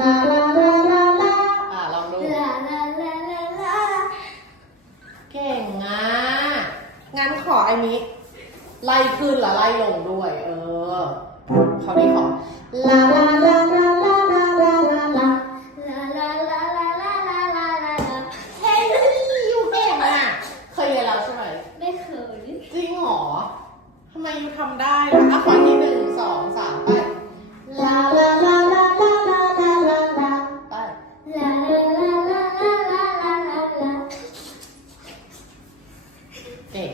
ลาลาลาลาลาอะลองดู ลาลาลาลาลาเก่งอะงั้นขออันนี้ ไล่ขึ้นและไล่ลง เก่ง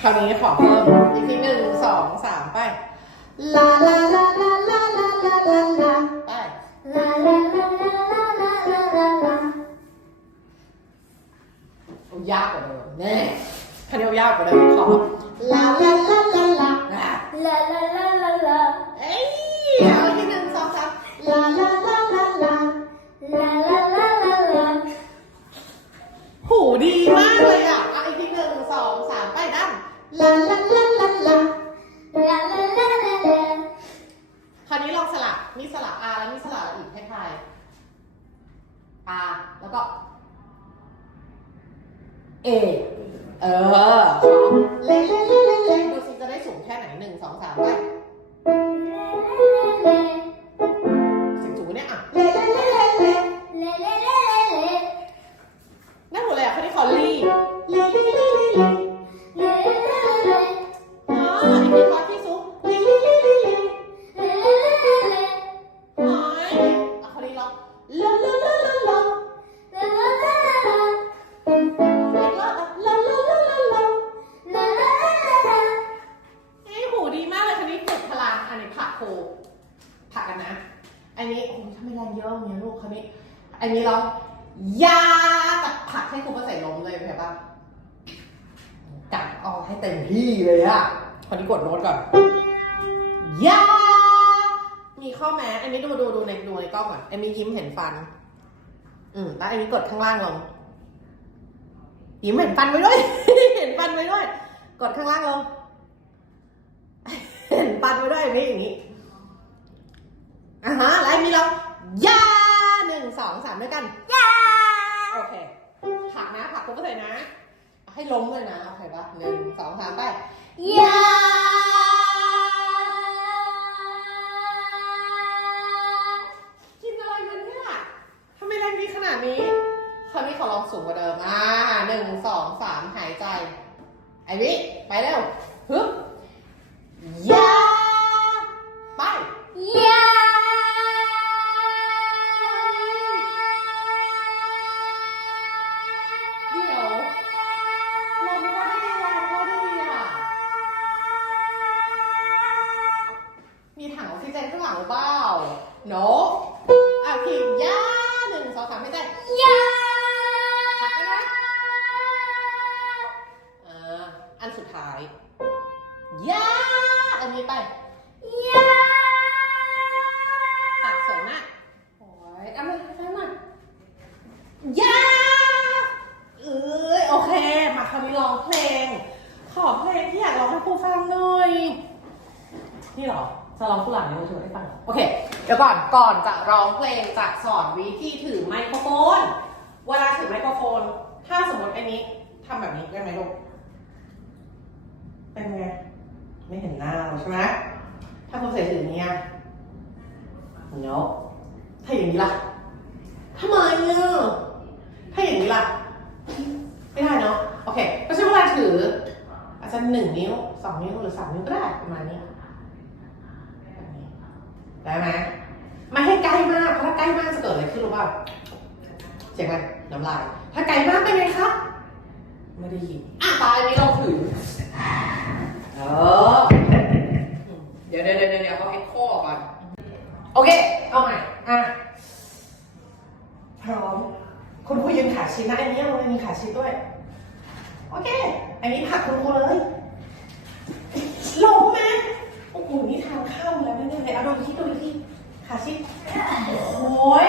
คราวนี้ขอเพิ่มอีกทีหนึ่งสองสามไป ลาลาลาลาลาลาลาลาลาไปลาลาลาลาลาลาลาลาลาเอายากกว่าเดิมแน่คราวนี้เอายากกว่าเดิมขอลาลาลาลาลาลาลาาวนี้ลองสลับนี่สลับ R แล้วนี่สลับอีกให้ทาย R แล้วก็ A เอออเล่นเล่นเล่นเล่นเล่นดูซิจะได้สูงแค่ไหนหนึ่งสองสามไปเสียงสูงเนี่ยอะเล่ นี้เรายาตัดผักให้ครูก็ใส่ล้มเลยเข้าใจปะกัดเออกให้เต็มที่เลยอะคนนี้กดโน้ตก่อนยามีข้อแม้อันนี้ดูดูดูในดูในกล้องก่อนอันนี้ยิ้มเห็นฟัน อืมแล้วอันนี้กดข้างล่างลงยิ้มเห็นฟันไว้ด้วย เห็นฟันไว้ด้วย กดข้างล่างลง เห็นฟันไว้ด้วยอย่างนี้อย่างนี้ ล้มเลยนะ โอเคปะหนึ่งสองสามไปยากินอะไรมันเนี่ยทำไมแรงดีขนาดนี้คราวนี้ขอลองสูงกว่าเดิม อ่าหนึ่งสองสามหายใจ ไอ้วิ ไปเร็ว คราวนี้ร้องเพลง ขอเพลงที่อยากร้องให้ครูฟังหน่อย นี่เหรอ จะร้องกุหลาบในมือถือให้ฟังเหรอโอเค เดี๋ยวก่อน ก่อนจะร้องเพลงจะสอนวิธีถือไมโครโฟน เวลาถือไมโครโฟน ถ้าสมมติไอันนี้ทำแบบนี้ได้ไหมลูก เป็นไง ไม่เห็นหน้าเราใช่ไหมถ้าคุณใส่ถืออย่างเนี้ยเนาะถ้าอย่างนี้ล่ะทำไมอะถ้าอย่างนี้ล่ะ ไม่ได้เนาะ โอเคก็ใช้เวลาถือ อาจจะหนึ่งนิ้วสองนิ้วหรือสามนิ้วก็ได้ประมาณนี้แบบนี้ ได้ไหมไม่ให้ใกล้มาก เพราะถ้าใกล้มากจะเกิดอะไรขึ้นรู้ป่ะเสียงอะไรน้ำลาย ถ้าไกลมากเป็นไงครับไม่ได้ยินอะตายนี้ลองถือเออเดี๋ยวเดี๋ยวเดี๋ยวเดี๋ยวเขาเอ็กโคก่อน โอเค เอาใหม่อะพร้อมคุณครูยืนขาชิดนะอันนี้เรามีขาชิดด้วย โอเค อันนี้ผลักคุณครูเลยลงไหมโอ้โหนี่ทางเข้าแล้วแน่ๆเลยเอาดูที่ดูที่ขาชิดโอ้ย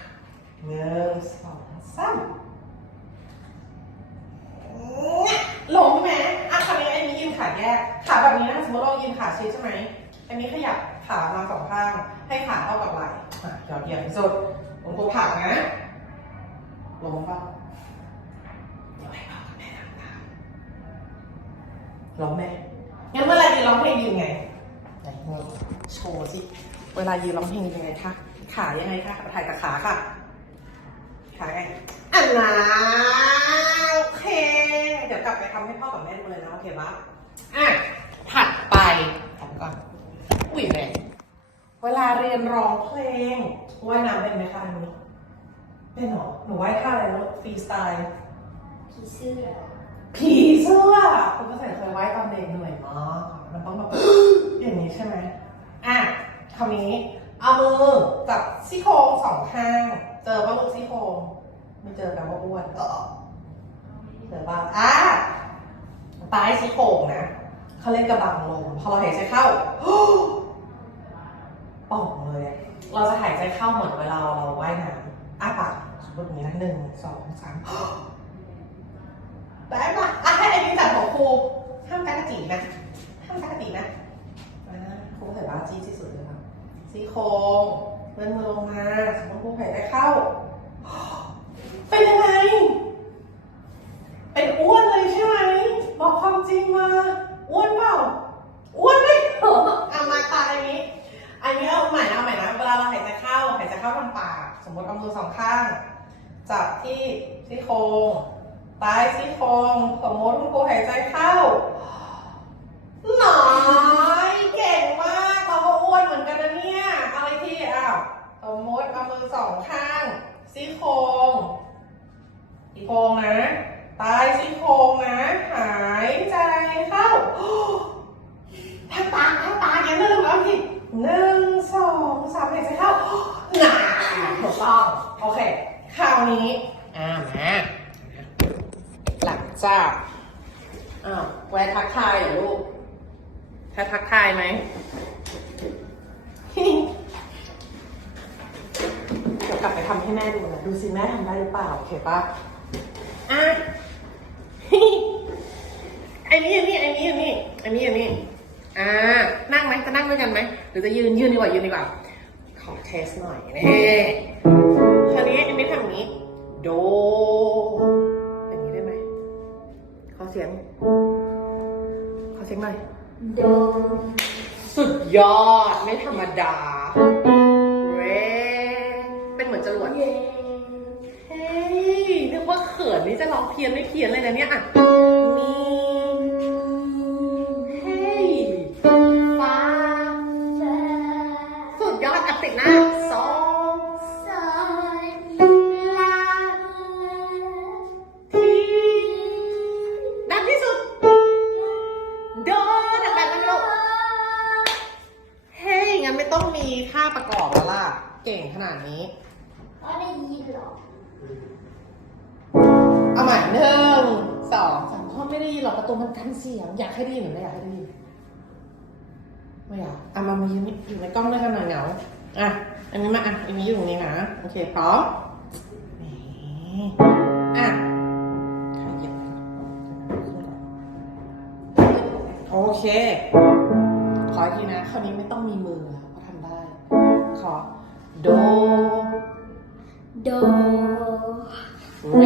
ลงป่ะเดี๋ยวให้พ่อกับแม่ทำตามร้องแม่งั้นเวลายืนร้องเพลงยืนไงไหนโชว์สิ เวลายืนร้องเพลงยังไงคะ ขายังไงคะถ่ายกับขาค่ะ ขาไงอันนาโอเค เดี๋ยวกลับไปทำให้พ่อกับแม่ดูเลยนะโอเคปะอะ ถัดไปถามก่อน อุ้ยแม่เวลาเรียนร้องเพลงว่ายน้ำเป็นไหมคะอันนี้ เป็นเหรอหนูว่ายท่าอะไรลูกฟรีสไตล์ ผีเสื้อผีเสื้อคุณภาษาเคยว่ายตอนเด็กเหนื่อยมากมันต้องแบบ อย่างนี้ใช่ไหมอะคราวนี้ เอามือจับซี่โครงสองข้าง เจอป่ะลูกซี่โครงไม่เจอแปลว่าอ้วนเออเจอป่ะอะใต้ซี่โครงนะเขาเรียกกระบังลมพอเราหายใจเข้าป่องเลยอะเราจะหายใจเข้าเหมือนเวลาเราว่ายน้ำ อ้าปากสมมติอย่างนี้นะหนึ่งสองสามได้ปะอะให้อันนี้จับของครูห้ามกระจีนะห้ามกระจีนะอ่าครูใส่บาจีที่สุดเลยครับซี่โครงเลื่อนมือลงมาสมมติครูหายใจเข้า เป็นยังไง เป็นอ้วนเลยใช่ไหมบอกความจริงมาอ้วนเปล่าอ้วนไหมเอามาตายอันนี้ อันนี้เอาใหม่เอาใหม่นะเวลาเราหายใจเข้าหายใจเข้าทางปากสมมติเอามือสองข้าง ที่ซี่โครงใต้ซี่โครงสมมติคุณครูหายใจเข้าหนอยเก่งมากเราก็อ้วนเหมือนกันนะเนี่ยอะไรที่อ้าวสมมติเอามือสองข้างซี่โครงซี่โครงนะใต้ซี่โครงนะ หายใจเข้าทางตาทางตาอย่าลืมเอาทีหนึ่งสองสามหายใจเข้าหนาถูกต้องโอเคคราวนี้ อ่ามาหลังจากอ้าวแวะทักทายเหรอลูกแค่ทักทายไหมเดี๋ยวกลับไปทำให้แม่ดูนะ ดูสิแม่ทำได้หรือเปล่า โอเคปะอะอันนี้อันนี้อันนี้อันนี้อันนี้อันนี้อ่า นั่งไหมจะนั่งด้วยกันไหม หรือจะยืนยืนดีกว่ายืนดีกว่า ขอเทสหน่อยนี่คราวนี้ โด อย่างนี้ได้ไหมขอเสียง ขอเสียงหน่อย โด สุดยอด ไม่ธรรมดา เร เป็นเหมือนจรวดเย่เฮ้ยนึกว่าเขินนี่จะร้องเพี้ยนไม่เพี้ยนเลยนะเนี่ยอะ ไม่ได้ยินหรอกประตูมันกันเสียง อยากให้ได้ยินหรือไม่อยากให้ได้ยินไม่อยากอะมามายืนอยู่ในกล้องด้วยกันหน่อยเหงาอะอันนี้มาอะอันนี้อยู่ตรงนี้นะโอเคพร้อมนี่อะใครเหยียบไปขึ้นก่อนโอเค ขออีกทีนะคราวนี้ไม่ต้องมีมือแล้วเพราะทำได้ ขอโด โด เร